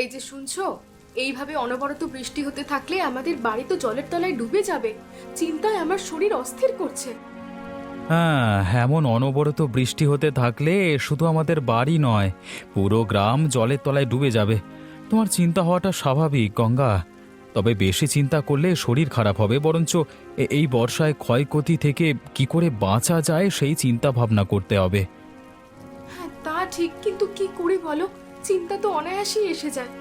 এই যে শুনছো, এইভাবে অনবরত বৃষ্টি হতে থাকলে আমাদের বাড়ি তো জলের তলায় ডুবে যাবে। চিন্তায় আমার শরীর অস্থির করছে। হ্যাঁ, এমন অনবরত বৃষ্টি হতে থাকলে শুধু আমাদের বাড়ি নয়, পুরো গ্রাম জলের তলায় ডুবে যাবে। তোমার চিন্তা হওয়াটা স্বাভাবিক গঙ্গা। তবে বেশি চিন্তা করলে শরীর খারাপ হবে। বরঞ্চ এই বর্ষায় ক্ষয়ক্ষতি থেকে কি করে বাঁচা যায় সেই চিন্তা ভাবনা করতে হবে। হ্যাঁ তা ঠিক, কিন্তু কি করি বলো, চিন্তা তো অনায়াসেই এসে যায়।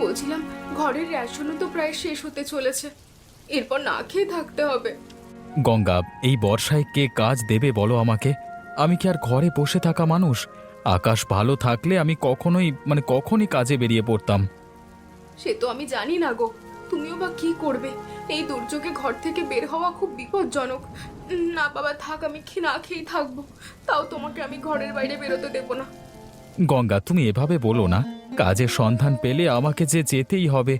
বলছিলাম, ঘরের রেশনও তো প্রায় শেষ হতে চলেছে, এরপর না খেয়ে থাকতে হবে। গঙ্গা, এই বর্ষায় কে কাজ দেবে বলো আমাকে? আমি কি আর ঘরে বসে থাকা মানুষ? আকাশ ভালো থাকলে আমি কখনই কাজে বেরিয়ে পড়তাম। সে তো আমি জানি না গো, তুমিও বা কি করবে? এই দুর্যোগে ঘর থেকে বের হওয়া খুব বিপজ্জনক। না বাবা থাক, আমি না খেয়েই থাকবো, তাও তোমাকে আমি ঘরের বাইরে বেরোতে দেবো না। গঙ্গা, তুমি এভাবে বলো না। কাজের সন্ধান পেলে আমাকে যে যেতেই হবে।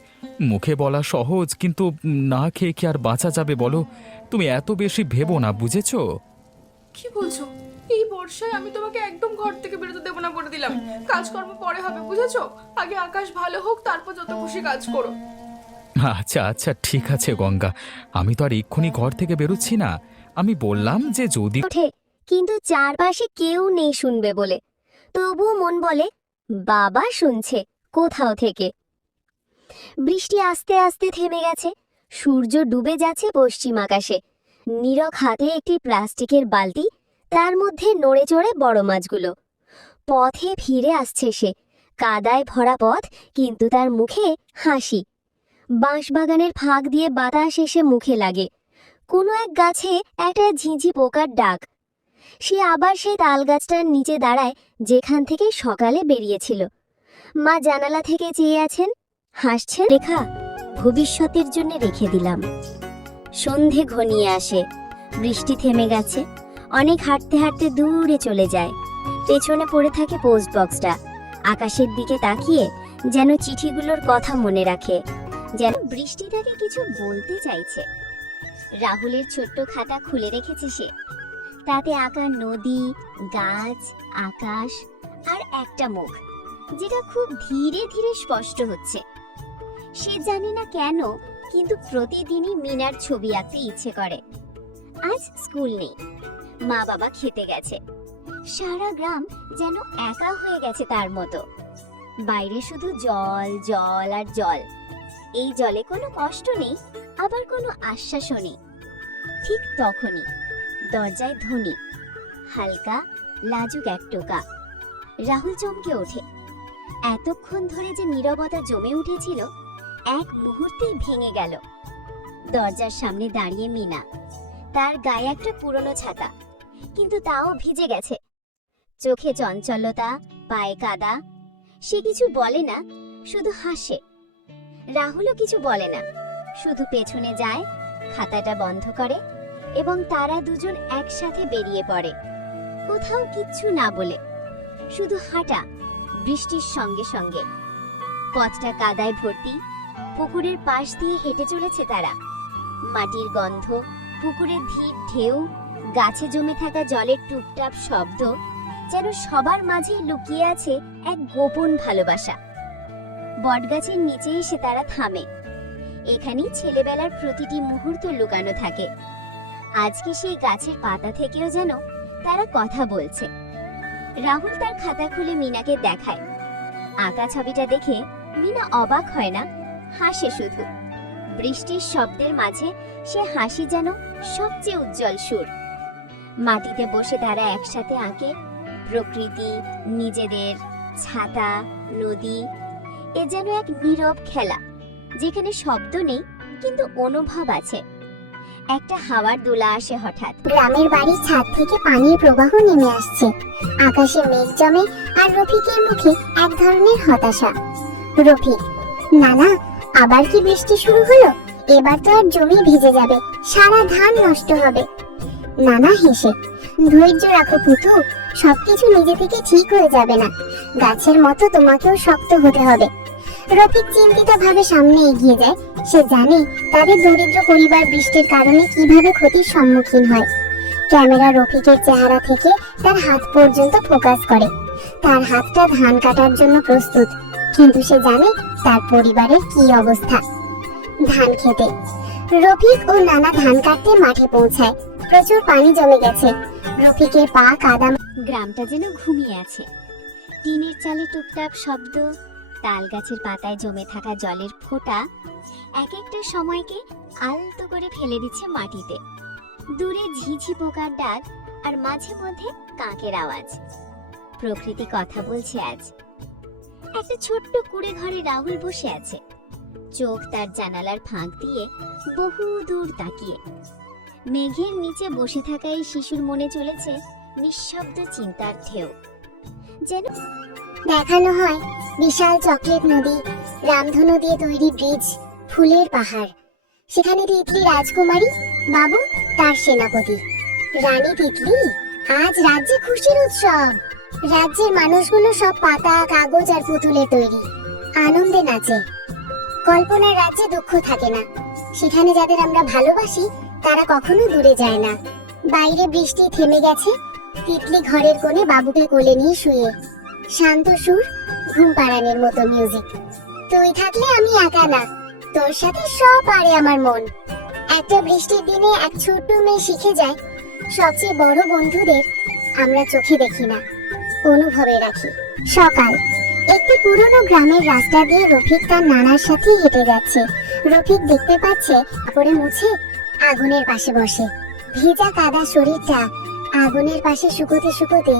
মুখে বলা সহজ, কিন্তু না খেয়ে কি আর বাঁচা যাবে বলো? তুমি এত বেশি ভেবো না, বুঝেছো? কি বলছো? এই বর্ষায় আমি তোমাকে একদম ঘর থেকে বেরোতে দেবো না বলে দিলাম। কাজকর্ম পরে হবে, বুঝেছো? আগে আকাশ ভালো হোক, তারপর যত খুশি কাজ করো। আচ্ছা আচ্ছা, ঠিক আছে গঙ্গা, আমি তো আর এক্ষুনি ঘর থেকে বেরোচ্ছি না। আমি বললাম যে যদি ওঠে, কিন্তু চারপাশে কেউ নেই শুনবে বলে। তবুও মন বলে বাবা শুনছে কোথাও থেকে। বৃষ্টি আস্তে আস্তে থেমে গেছে। সূর্য ডুবে যাচ্ছে পশ্চিম আকাশে। নীরব হাতে একটি প্লাস্টিকের বালতি, তার মধ্যে নড়ে চড়ে বড় মাছগুলো। পথে ফিরে আসছে সে। কাদায় ভরা পথ, কিন্তু তার মুখে হাসি। বাঁশবাগানের ফাঁক দিয়ে বাতাস এসে মুখে লাগে। কোনো এক গাছে একটা ঝিঁঝি পোকার ডাক। সে আবার সেই তাল গাছটার নিচে দাঁড়ায়, যেখান থেকে সকালে বেরিয়েছিল। মা জানালা থেকে চেয়ে আছেন, হাসছেন। রেখা, ভবিষ্যতের জন্য রেখে দিলাম। সন্ধে ঘনিয়ে আসে। বৃষ্টি থেমে গেছে। অনেক হাঁটতে হাঁটতে দূরে চলে যায়। পেছনে পড়ে থাকে পোস্ট বক্সটা। আকাশের দিকে তাকিয়ে যেন চিঠিগুলোর কথা মনে রাখে, যেন বৃষ্টি তাকে কিছু বলতে চাইছে। রাহুলের ছোট্ট খাতা খুলে রেখেছে সে। তাতে আঁকা নদী, গাছ, আকাশ আর একটা মুখ, যেটা খুব ধীরে ধীরে স্পষ্ট হচ্ছে। সে জানে না কেন, কিন্তু প্রতিদিনই মিনার ছবি আঁকতে ইচ্ছে করে। আজ স্কুল নেই, মা বাবা খেতে গেছে। সারা গ্রাম যেন একা হয়ে গেছে তার মতো। বাইরে শুধু জল জল আর জল। এই জলে কোনো কষ্ট নেই, আবার কোনো আশ্বাসও নেই। ঠিক তখনই দরজায় ধ্বনি, হালকা লাজুক এক টোকা। রাহুল চমকে ওঠে। এতক্ষণ ধরে যে নীরবতা জমে উঠেছিল, এক মুহূর্তেই ভেঙে গেল। দরজার সামনে দাঁড়িয়ে মিনা। তার গায়ে একটা পুরনো ছাতা, কিন্তু তাও ভিজে গেছে। চোখে চঞ্চলতা, পায়ে কাদা। সে কিছু বলে না, শুধু হাসে। রাহুলও কিছু বলে না, শুধু পেছনে যায়, খাতাটা বন্ধ করে, এবং তারা দুজন একসাথে বেরিয়ে পড়ে। কোথাও কিচ্ছু না বলে, শুধু হাঁটা বৃষ্টির সঙ্গে সঙ্গে। পথটা কাদায় ভর্তি। পুকুরের পাশ দিয়ে হেঁটে চলেছে তারা। মাটির গন্ধ, পুকুরের ধীর ঢেউ, গাছে জমে থাকা জলের টুপটাপ শব্দ, যেন সবার মাঝেই লুকিয়ে আছে এক গোপন ভালোবাসা। বটগাছের নিচে এসে তারা থামে। এখানেই ছেলেবেলার প্রতিটি মুহূর্ত লুকানো থাকে। আজকে সেই গাছের পাতা থেকেও যেন তারা কথা বলছে। রাহুল তার খাতা খুলে মিনাকে দেখায়। আঁকা ছবিটা দেখে মিনা অবাক হয় না, হাসে শুধু। বৃষ্টির শব্দের মাঝে সে হাসি যেন সবচেয়ে উজ্জ্বল সুর। মাটিতে বসে তারা একসাথে আঁকে প্রকৃতি, নিজেদের, ছাতা, নদী। এ যেন এক নীরব খেলা, যেখানে শব্দ নেই, কিন্তু অনুভব আছে। একটা হাওয়ার দোলা আসে হঠাৎ। গ্রামের বাড়ির ছাদ থেকে পানির প্রবাহ নেমে আসছে। আকাশে মেঘ জমে, আর রফিকের মুখে এক ধরনের হতাশা। রফিক, নানা, আবার কি বৃষ্টি শুরু হলো? এবার তো আর জমি ভিজে যাবে, সারা ধান নষ্ট হবে। নানা হেসে, ধৈর্য রাখো পুতু, সবকিছু নিজে থেকে ঠিক হয়ে যাবে না। গাছের মতো তোমাকেও শক্ত হতে হবে। রফিক চিন্তিত ভাবে সামনে এগিয়ে যায়। সে জানে তাদের দরিদ্র পরিবার বৃষ্টির কারণে কিভাবে ক্ষতির সম্মুখীন হয়। ক্যামেরা রফিকের চেহারা থেকে তার হাত পর্যন্ত ফোকাস করে। তার হাতটা ধান কাটার জন্য প্রস্তুত, কিন্তু সে জানে তার পরিবারের কি অবস্থা। ধান খেতে রফিক ও নানা ধান কাটতে মাঠে পৌঁছায়। প্রচুর পানি জমে গেছে, রফিকের পা কাদা। গ্রামটা যেন ঘুমিয়ে আছে। টিনের চালে টুপটাপ শব্দ, তাল গাছের পাতায় জমে থাকা জলের ফোঁটা এক একটা সময়কে আলতো করে ফেলে দিচ্ছে মাটিতে। দূরে ঝিঝি পোকার ডাক আর মাঝে মধ্যে কাকের আওয়াজ। প্রকৃতি কথা বলছে আজ। একটা ছোট্ট কুড়ে ঘরে রাহুল বসে আছে, চোখ তার জানালার ফাঁক দিয়ে বহু দূর তাকিয়ে। মেঘের নিচে বসে থাকা এই শিশুর মনে চলেছে নিঃশব্দ চিন্তার ঢেউ। যেন দেখানো হয় বিশাল চকলেট নদী, রামধনু দিয়ে তৈরি ব্রিজ, ফুলের পাহাড়। সেখানে তিতলি রাজকুমারী, বাবু তার সেনাপতি। রানী তিতলি, আজ রাজ্যে খুশির উৎসব। রাজ্যের মানুষগুলো সব পাতা, কাগজ আর পুতুলের তৈরি, আনন্দে নাচে। কল্পনার রাজ্যে দুঃখ থাকে না। সেখানে যাদের আমরা ভালোবাসি তারা কখনো দূরে যায় না। বাইরে বৃষ্টি থেমে গেছে। তিতলি ঘরের কোণে বাবুকে কোলে নিয়ে শুয়ে, শান্ত সুর, ঘুম পাড়ানোর মতো মিউজিক। তুই থাকলে আমি একা না, তোর সাথে সব পারে আমার মন। একটা বৃষ্টির দিনে এক ছোট্ট মেয়ে শিখে যায় সবচেয়ে বড় বন্ধুদের আমরা চোখে দেখি না, অনুভবে রাখি। সকাল, একটি পুরনো গ্রামের রাস্তা দিয়ে রফিক তার নানার সাথে হেঁটে যাচ্ছে। রফিক দেখতে পাচ্ছে কাপড়ে মুছে আগুনের পাশে বসে। ভেজা কাদা শরীরটা আগুনের পাশে শুকোতে শুকোতে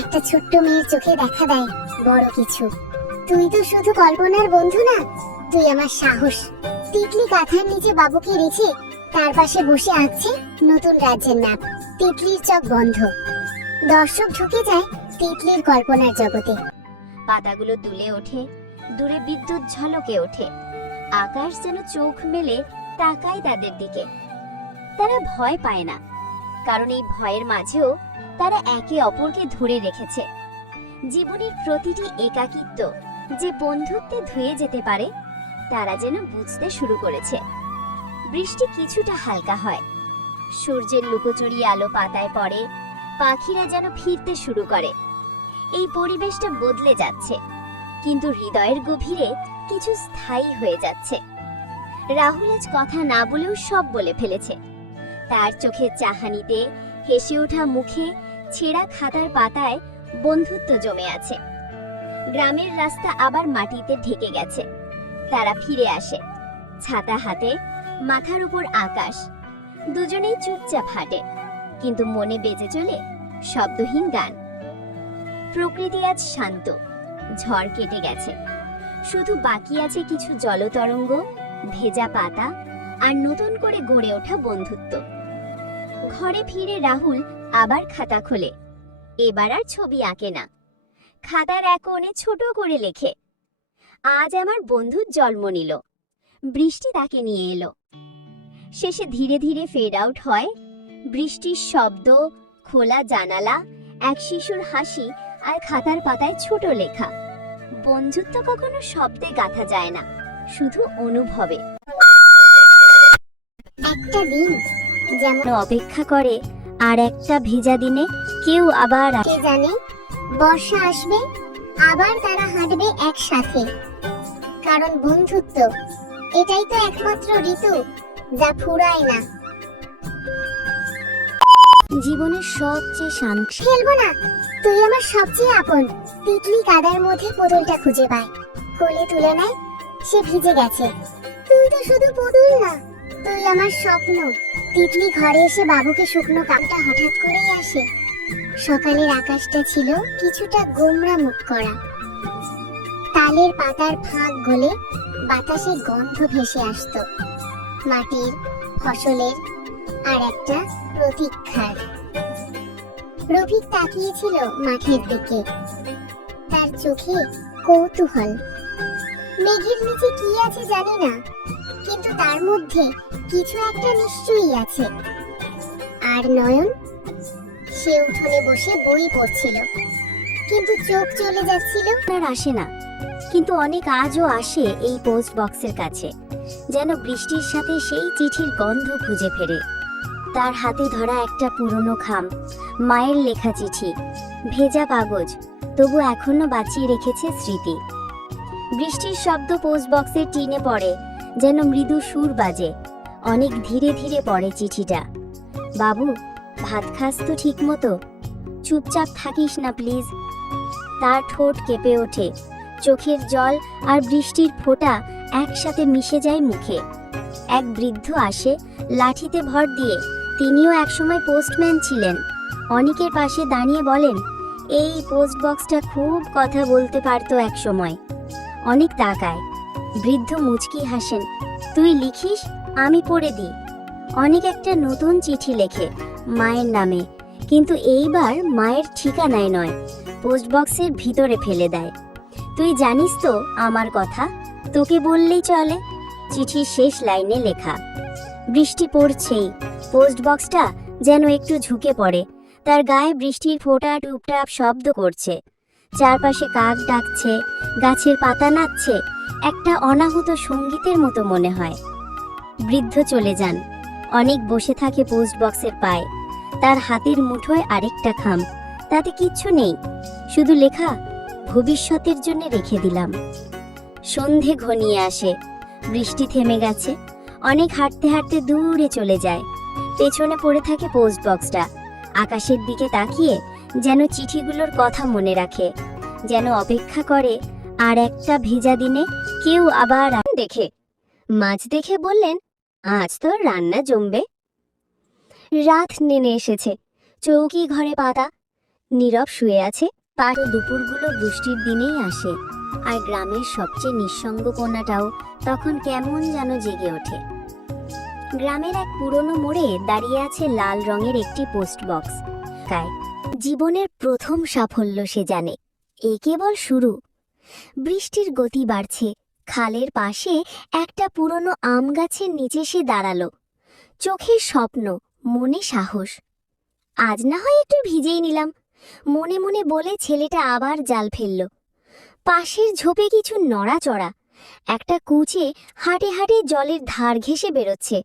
একটা ছোট্ট মেয়ের চোখে দেখা দেয় বড় কিছু। তুই তো শুধু কল্পনার বন্ধু না, তুই আমার সাহস। তিতলি কাঁথার নিচে বাবুকে রেখে তার পাশে বসে আঁকছে নতুন রাজ্যের ম্যাপ। তিতলির চোখ বন্ধ। দর্শক ঢুকে যায় তিতলির কল্পনার জগতে। পাতাগুলো দুলে ওঠে, দূরে বিদ্যুৎ ঝলকে ওঠে। আকাশ যেন চোখ মেলে তাকায় তাদের দিকে। তারা ভয় পায় না, কারণ এই ভয়ের মাঝেও তারা একে অপরকে ধরে রেখেছে। জীবনের প্রতিটি একাকিত্ব যে বন্ধুত্বে ধুয়ে যেতে পারে তারা যেন বুঝতে শুরু করেছে। বৃষ্টি কিছুটা হালকা হয়, সূর্যের লুকোচুরি আলো পাতায় পড়ে, পাখিরা যেন ফিরতে শুরু করে। এই পরিবেশটা বদলে যাচ্ছে, কিন্তু হৃদয়ের গভীরে কিছু স্থায়ী হয়ে যাচ্ছে। রাহুল আজ কথা না বলেও সব বলে ফেলেছে। তার চোখের চাহানিতে, হেসে ওঠা মুখে, ছেঁড়া খাতার পাতায় বন্ধুত্ব জমে আছে। গ্রামের রাস্তা আবার মাটিতে ঢেকে গেছে। তারা ফিরে আসে, ছাতা হাতে, মাথার উপর আকাশ। দুজনেই চুপচাপ হাঁটে, কিন্তু মনে বেজে চলে শব্দহীন গান। প্রকৃতি আজ শান্ত, ঝড় কেটে গেছে। শুধু বাকি আছে কিছু জলতরঙ্গ, ভেজা পাতা আর নতুন করে গড়ে ওঠা বন্ধুত্ব। ঘরে ফিরে রাহুল আবার খাতা খোলে। এবার আর ছবি আঁকে না, খাতার এক কোণে ছোট করে লেখে, আজ আমার বন্ধুর জন্ম নিল। বৃষ্টি তাকে নিয়ে এলো। শেষে ধীরে ধীরে ফেড আউট হয় বৃষ্টির শব্দ, খোলা জানালা, এক শিশুর হাসি আর খাতার পাতায় ছোট লেখা। বন্ধুত্ব কখনো শব্দে গাঁথা যায় না, শুধু অনুভবে। একটা দিন যেমন অপেক্ষা করে আর একটা ভেজা দিনে কেউ আবার কে জানে বর্ষা আসবে, আবার তারা হাঁটবে একসাথে। কারণ বন্ধুত্ব এটাই তো একমাত্র ঋতু যা ফুরায় না। জীবনের সবচেয়ে শান্ত। খেলবো না, তুই আমার সবচেয়ে আপন। তিতলি কাদার মধ্যে পুতুলটা খুঁজে পায়, কোলে তুলে নেয়। সে ভিজে গেছে। তুই তো শুধু পুতুল না, তুই আমার স্বপ্ন। তিতলি ঘরে এসে বাবুকে শুকনো কামটা হঠাৎ করেই আসে। সকালের আকাশটা ছিল কিছুটা গোমড়া মুখ করা। তালের পাতার ফাঁক গলে বাতাসে গন্ধ ভেসে আসতো, মাটির, ফসলের আর একটা প্রতীক্ষার। রফিক তাকিয়েছিল মাঠের দিকে, তার চোখে কৌতূহল। মেঘের নিচে কি আছে জানি না, কিন্তু তার মধ্যে কিছু একটা নিশ্চয়ই আছে। আর নয়ন, সে উঠোনে বসে বই পড়ছিল, কিন্তু চোখ চলে যাচ্ছিল। আর আসে না, কিন্তু অনেক আজও আসে এই পোস্ট বক্সের কাছে, যেন বৃষ্টির সাথে সেই চিঠির গন্ধ খুঁজে ফেরে। তার হাতে ধরা একটা পুরনো খাম, মায়ের লেখা চিঠি, ভেজা কাগজ, তবু এখনো বাঁচিয়ে রেখেছে স্মৃতি। বৃষ্টির শব্দ পোস্ট বক্সের টিনে পড়ে, যেন মৃদু সুর বাজে। অনেক ধীরে ধীরে পড়ে চিঠিটা। বাবু, ভাত খাস তো ঠিক মতো? চুপচাপ থাকিস না প্লিজ। তার ঠোঁট কেঁপে ওঠে, চোখের জল আর বৃষ্টির ফোঁটা একসাথে মিশে যায় মুখে। এক বৃদ্ধ আসে লাঠিতে ভর দিয়ে। তিনিও একসময় পোস্টম্যান ছিলেন। অনেকের পাশে দাঁড়িয়ে বলেন, এই পোস্ট বক্সটা খুব কথা বলতে পারতো একসময়। অনেক তাকায়। বৃদ্ধ মুচকি হাসেন, তুই লিখিস, আমি পড়ে দিই। অনেক একটা নতুন চিঠি লেখে মায়ের নামে, কিন্তু এইবার মায়ের ঠিকানায় নয়, পোস্ট বক্সের ভিতরে ফেলে দেয়। তুই জানিস তো আমার কথা, তোকে বললেই চলে। চিঠির শেষ লাইনে লেখা। বৃষ্টি পড়ছেই, পোস্ট বক্সটা যেন একটু ঝুঁকে পড়ে। তার গায়ে বৃষ্টির ফোঁটা টুপটাপ শব্দ করছে। চারপাশে কাক ডাকছে, গাছের পাতা নাচছে, একটা অনাহুত সঙ্গীতের মতো মনে হয়। বৃদ্ধ চলে যান। অনেক বসে থাকে পোস্ট বক্সের পায়ে। তার হাতের মুঠোয় আরেকটা খাম, তাতে কিচ্ছু নেই, শুধু লেখা, ভবিষ্যতের জন্য রেখে দিলাম। সন্ধে ঘনিয়ে আসে, বৃষ্টি থেমে গেছে। অনেক হাঁটতে হাঁটতে দূরে চলে যায়। পেছনে পড়ে থাকে পোস্ট বক্সটা। আকাশের দিকে তাকিয়ে যেন চিঠিগুলোর কথা মনে রাখে, যেন অপেক্ষা করে আর একটা ভেজা দিনে কেউ আবার দেখে। মাছ দেখে বললেন, আজ তো রান্না জমবে। রাত নেমে এসেছে, চৌকি ঘরে পাতা, নীরব শুয়ে আছে। পাট দুপুরগুলো বৃষ্টির দিনেই আসে, আর গ্রামের সবচেয়ে নিঃসঙ্গ কোণাটাও তখন কেমন যেন জেগে ওঠে। গ্রামের এক পুরনো মোড়ে দাঁড়িয়ে আছে লাল রঙের একটি পোস্ট বক্স। জীবনের প্রথম সাফল্য সে জানে, এ কেবল শুরু। বৃষ্টির গতি বাড়ছে। খালের পাশে একটা পুরনো আম গাছের নিচে সে দাঁড়ালো। চোখের স্বপ্ন, মনে সাহস। আজ না হয় একটু ভিজেই নিলাম, মনে মনে বলে ছেলেটা আবার জাল ফেলল। পাশের ঝোপে কিছু নড়াচড়া, একটা কুচে হাঁটে হাঁটে জলের ধার ঘেঁষে বেরোচ্ছে।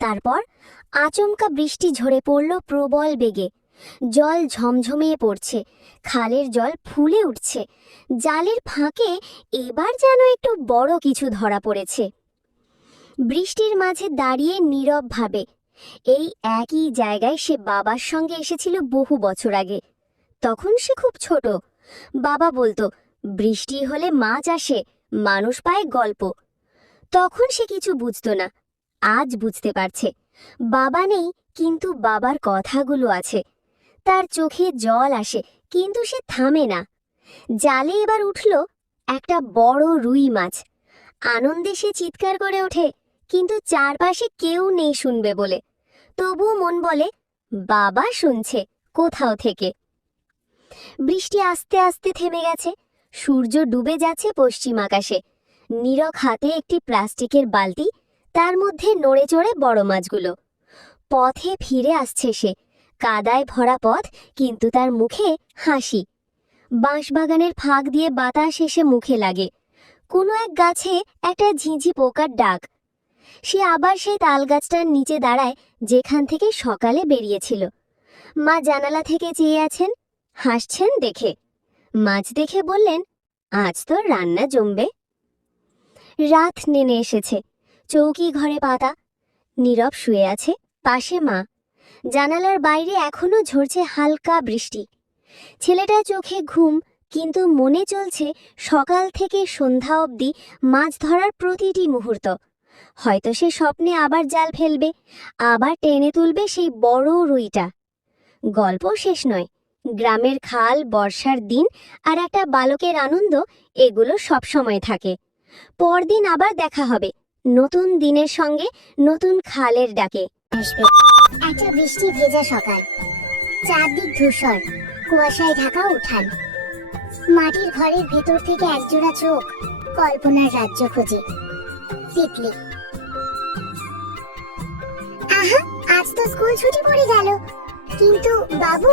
তারপর আচমকা বৃষ্টি ঝরে পড়ল প্রবল বেগে। জল ঝমঝমিয়ে পড়ছে, খালের জল ফুলে উঠছে। জালের ফাঁকে এবার যেন একটু বড় কিছু ধরা পড়েছে। বৃষ্টির মাঝে দাঁড়িয়ে নীরব ভাবে, এই একই জায়গায় সে বাবার সঙ্গে এসেছিল বহু বছর আগে। তখন সে খুব ছোট। বাবা বলতো, বৃষ্টি হলে মাছ আসে, মানুষ পায় গল্প। তখন সে কিছু বুঝতো না, আজ বুঝতে পারছে। বাবা নেই, কিন্তু বাবার কথাগুলো আছে। তার চোখে জল আসে, কিন্তু সে থামে না। জালে এবার উঠল একটা বড় রুই মাছ। আনন্দে সে চিৎকার করে ওঠে, কিন্তু চারপাশে কেউ নেই শুনবে বলে। তবুও মন বলে, বাবা শুনছে কোথাও থেকে। বৃষ্টি আস্তে আস্তে থেমে গেছে। সূর্য ডুবে যাচ্ছে পশ্চিম আকাশে। নীরব হাতে একটি প্লাস্টিকের বালতি, তার মধ্যে নড়ে চড়ে বড় মাছগুলো। পথে ফিরে আসছে সে, কাদায় ভরা পথ, কিন্তু তার মুখে হাসি। বাঁশবাগানের ফাঁক দিয়ে বাতাস এসে মুখে লাগে। কোনো এক গাছে একটা ঝিঁঝি পোকার ডাক। সে আবার সেই তাল গাছটার নিচে দাঁড়ায়, যেখান থেকে সকালে বেরিয়েছিল। মা জানালা থেকে চেয়ে আছেন, হাসছেন দেখে। মাছ দেখে বললেন, আজ তো রান্না জমবে। রাত নেমে এসেছে, চৌকি ঘরে পাতা, নীরব শুয়ে আছে, পাশে মা। জানালার বাইরে এখনো ঝরছে হালকা বৃষ্টি। ছেলেটা চোখে ঘুম, কিন্তু মনে চলছে সকাল থেকে সন্ধ্যা অবধি মাছ ধরার প্রতিটি মুহূর্ত। হয়তো সে স্বপ্নে আবার জাল ফেলবে, আবার টেনে তুলবে সেই বড় রুইটা। গল্প শেষ নয়। গ্রামের খাল, বর্ষার দিন আর একটা বালকের আনন্দ, এগুলো সবসময় থাকে। পরদিন আবার দেখা হবে নতুন দিনের সঙ্গে, নতুন খালের ডাকে। একটা বৃষ্টি ভেজা সকাল, চারদিক ধূসর, কুয়াশায় ঢাকা উঠান। মাটির ঘরের ভেতর থেকে একজোড়া চোখ কল্পনার রাজ্য খোঁজে। তিতলি। আহা, আজ তো স্কুল ছুটি পড়ে গেল, কিন্তু বাবু,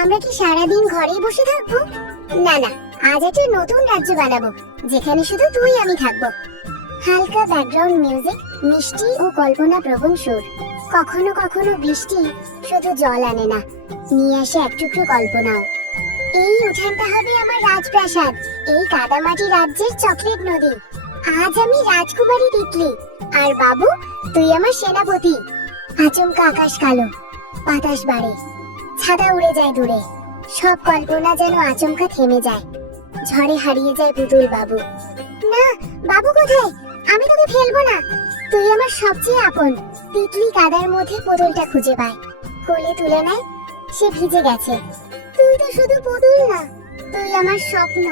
আমরা কি সারাদিন ঘরেই বসে থাকবো? না না, আজ একটা নতুন রাজ্য বানাবো, যেখানে শুধু তুই আমি থাকবো। হালকা ব্যাকগ্রাউন্ড মিউজিক, মিষ্টি ও কল্পনা প্রবণ সুর। কখনো কখনো বৃষ্টি শুধু জল আনে না, নিয়ে আসে এক টুকরো কল্পনাও। এই উঠানটা হবে আমার রাজপ্রাসাদ, এই কাদামাটি রাজ্যের চকলেট নদী। আজ আমি রাজকুমারী তিতলি, আর বাবু তুই আমার সেনাপতি। আচমকা আকাশ কালো, বাতাস বাড়ে, ছাতা উড়ে যায় দূরে। সব কল্পনা যেন আচমকা থেমে যায়, ঝড়ে হারিয়ে যায় পুতুল বাবু। না, বাবু কোথায়? আমি তোকে ফেলবো না, তুই আমার সবচেয়ে আপন। তিতলি কাদার মধ্যে পুতুলটা খুঁজে পায়, কোলে তুলে নেয়। সে ভিজে গেছে। তুই তো শুধু পুতুল না, তুই আমার স্বপ্ন।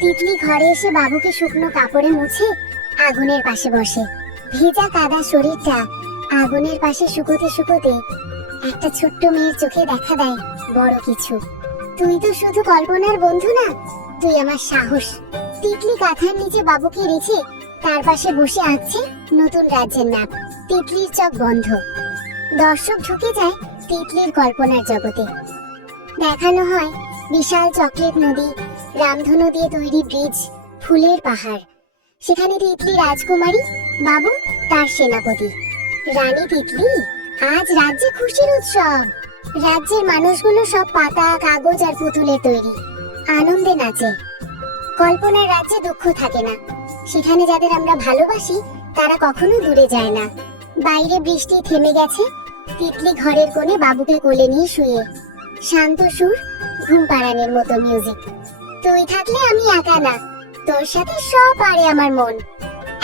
তিতলি ঘরে এসে বাবুকে শুকনো কাপড়ে মুছে আগুনের পাশে বসে। ভেজা কাদা শরীরটা আগুনের পাশে শুকোতে শুকোতে একটা ছোট্ট মেয়ের চোখে দেখা দেয় বড় কিছু। তুই তো শুধু কল্পনার বন্ধু না, তুই আমার সাহস। তিতলি কাঁথার নিচে বাবুকে রেখে তার পাশে বসে আঁকছে নতুন রাজ্যের ম্যাপ। তিতলির চোখ বন্ধ। দর্শক ঢুকে যায় তিতলির কল্পনার জগতে। দেখানো হয় বিশাল চকলেট নদী, রামধনু দিয়ে তৈরি ব্রিজ, ফুলের পাহাড়। সেখানে তিতলি রাজকুমারী, বাবু তার সেনাপতি। রানী তিতলি, আজ রাজ্যে খুশির উৎসব। রাজ্যের মানুষগুলো সব পাতা, কাগজ আর পুতুলের তৈরি, আনন্দে নাচে। কল্পনার রাজ্যে দুঃখ থাকে না, সেখানে যাদের আমরা ভালোবাসি তারা কখনো দূরে যায় না। বাইরে বৃষ্টি থেমে গেছে, তিতলি ঘরের কোণে বাবুকে কোলে নিয়ে শুয়ে। শান্ত সুর, ঘুম পাড়ানোর মতো মিউজিক। তুই থাকলে আমি একা না, তোর সাথে সব পারে আমার মন।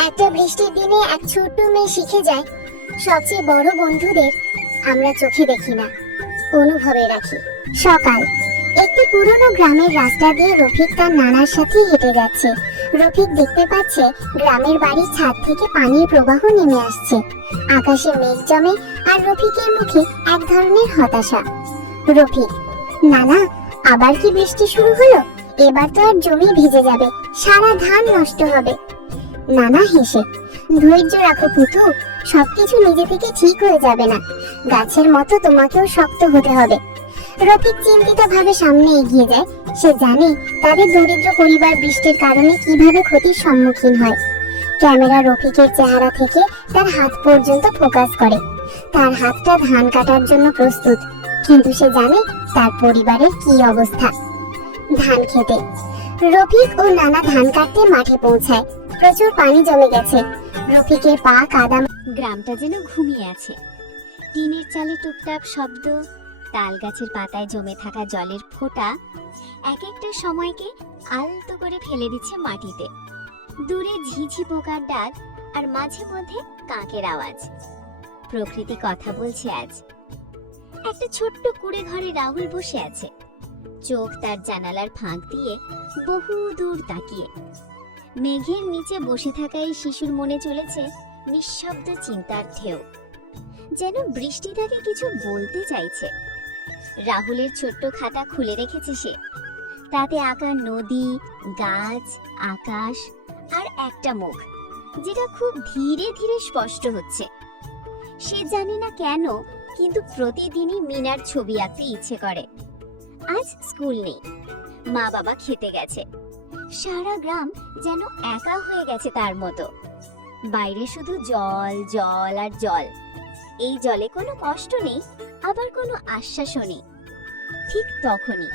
একটা বৃষ্টির দিনে এক ছোট্ট মেয়ে শিখে যায় সবচেয়ে বড় বন্ধুদের আমরা চোখে দেখি না, অনুভবে রাখি। সকাল, একটি পুরনো গ্রামের রাস্তা দিয়ে রফিক তার নানার সাথে হেঁটে যাচ্ছে। রফিক দেখতে পাচ্ছে গ্রামের বাড়ির ছাদ থেকে পানির প্রবাহ নেমে আসছে। আকাশে মেঘ জমে আর রফিকের মুখে এক ধরনের হতাশা। রফিক, নানা আবার কি বৃষ্টি শুরু হলো? এবার তো আর জমি ভিজে যাবে, সারা ধান নষ্ট হবে। নানা হেসে, ধৈর্য রাখো পুতু, সবকিছু নিজে থেকে ঠিক হয়ে যাবে না। গাছের মতো তোমাকেও শক্ত হতে হবে। রফিক চিন্তিত ভাবে সামনে এগিয়ে যায়। সে জানে তাদের দরিদ্র পরিবার বৃষ্টির কারণে কিভাবে ক্ষতির সম্মুখীন হয়। ক্যামেরা রফিকের চেহারা থেকে তার হাত পর্যন্ত ফোকাস করে। তার হাতটা ধান কাটার জন্য প্রস্তুত, কিন্তু সে জানে তার পরিবারের কি অবস্থা। ধান খেতে রফিক ও নানা ধান কাটতে মাঠে পৌঁছায়। প্রচুর পানি জমে গেছে, রফিকের পা কাদা। গ্রামটা যেন ঘুমিয়ে আছে। টিনের চালে টুপটাপ শব্দ, তাল গাছের পাতায় জমে থাকা জলের ফোঁটা এক একটা সময়কে আলতো করে ফেলে দিচ্ছে মাটিতে। দূরে ঝিঝি পোকার ডাক আর মাঝে মধ্যে কাকের আওয়াজ। প্রকৃতি কথা বলছে আজ। একটা ছোট্ট কুড়ে ঘরে রাহুল বসে আছে, চোখ তার জানালার ফাঁক দিয়ে বহু দূর তাকিয়ে। মেঘের নিচে বসে থাকা এই শিশুর মনে চলেছে নিঃশব্দ চিন্তার ঢেউ, যেন বৃষ্টি তাকে কিছু বলতে চাইছে। রাহুলের ছোট্ট খাতা খুলে রেখেছে সে, তাতে আঁকা নদী, গাছ, আকাশ আর একটা মুখ, যেটা খুব ধীরে ধীরে স্পষ্ট হচ্ছে। সে জানে না কেন, কিন্তু প্রতিদিনই মিনার ছবি আঁকতে ইচ্ছে করে। আজ স্কুল নেই, মা বাবা খেতে গেছে। সারা গ্রাম যেন একা হয়ে গেছে তার মতো। বাইরে শুধু জল জল আর জল। এই জলে কোনো কষ্ট নেই, আবার কোনো আশ্বাসও নেই। ঠিক তখনই